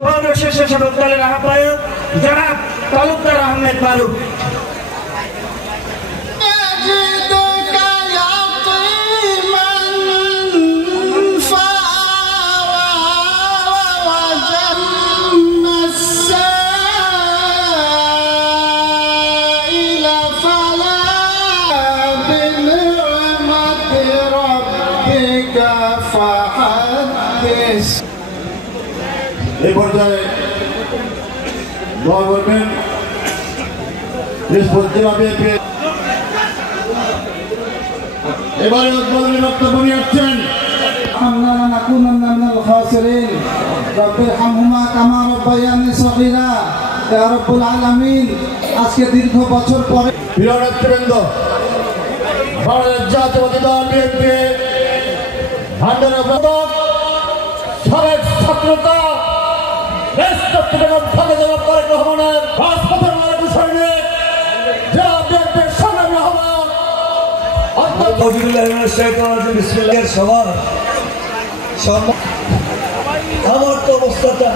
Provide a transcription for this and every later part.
স্বেচ্ছাসেবক দলের আহ্বায়ক জনাব তালুকদার আহমেদ মারুফ। এই পর্যায়ে দোয়া করবেন এবারে উদ্বোধনী বক্তব্য নিয়ে আসছেন আজকে দীর্ঘ বছর পরে প্রিয় নেতৃবৃন্দ, ভারতের জাতীয়বাদী দল বিএনপি সাবেক ছাত্রতা আমার তো অবস্থাটা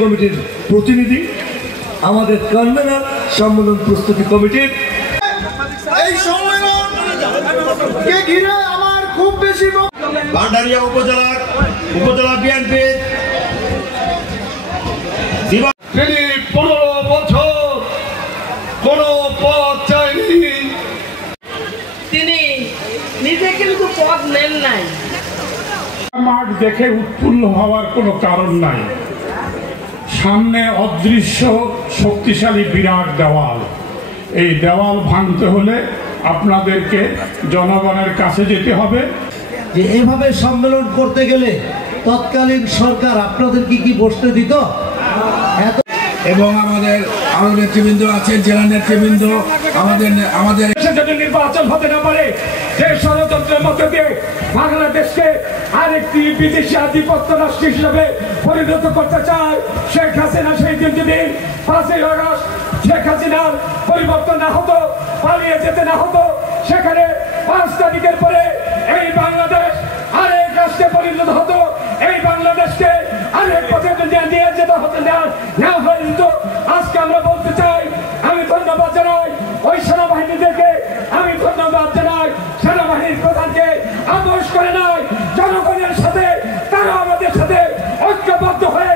কমিটির প্রতিনিধি, আমাদের কনভেনার, সম্মেলন প্রস্তুতি কমিটির এই সম্মেলনকে ঘিরে আমার খুব বেশি ভান্ডারিয়া উপজেলা বিএনপি 15 বছর কোন পদ চাইনি, তিনি নিজে কিন্তু পদ নেন নাই। মাঠ দেখে উৎফুল্ল হওয়ার কোনো কারণ নাই। সামনে অদৃশ্য শক্তিশালী বিরাট দেওয়াল। এই দেওয়াল ভাঙতে হলে আপনাদেরকে জনগণের কাছে যেতে হবে। যে এভাবে সম্মেলন করতে গেলে তৎকালীন সরকার আপনাদের কি বসতে দিত? এবং আমাদের নেতৃবৃন্দ আছেন, জেলা নেতৃবৃন্দ, আমাদের যদি নির্বাচন হতে না পারে, যে ষড়যন্ত্রের মধ্যে দিয়ে বাংলাদেশকে আরেকটি বিদেশি আধিপত্য রাষ্ট্র হিসেবে পরিণত করতে চায় শেখ হাসিনা, সেই দিন যদি 5ই আগস্ট শেখ হাসিনার পরিবর্তন না হতো, পালিয়ে যেতে না হতো, সেখানে 5 তারিখের পরে এই বাংলাদেশ আরেক রাষ্ট্রে পরিণত হতো। এই বাংলাদেশকে আরেক পথে নিয়ে যেতে হতো না হয়তো। আজকে আমরা বলতে চাই, আমি ধন্যবাদ জানাই ওই সেনাবাহিনীদেরকে, আমি ধন্যবাদ জানাই সেনাবাহিনীর প্রধানকে। আপোষ করে নাই, জনগণের সাথে তারা আমাদের সাথে ঐক্যবদ্ধ হয়ে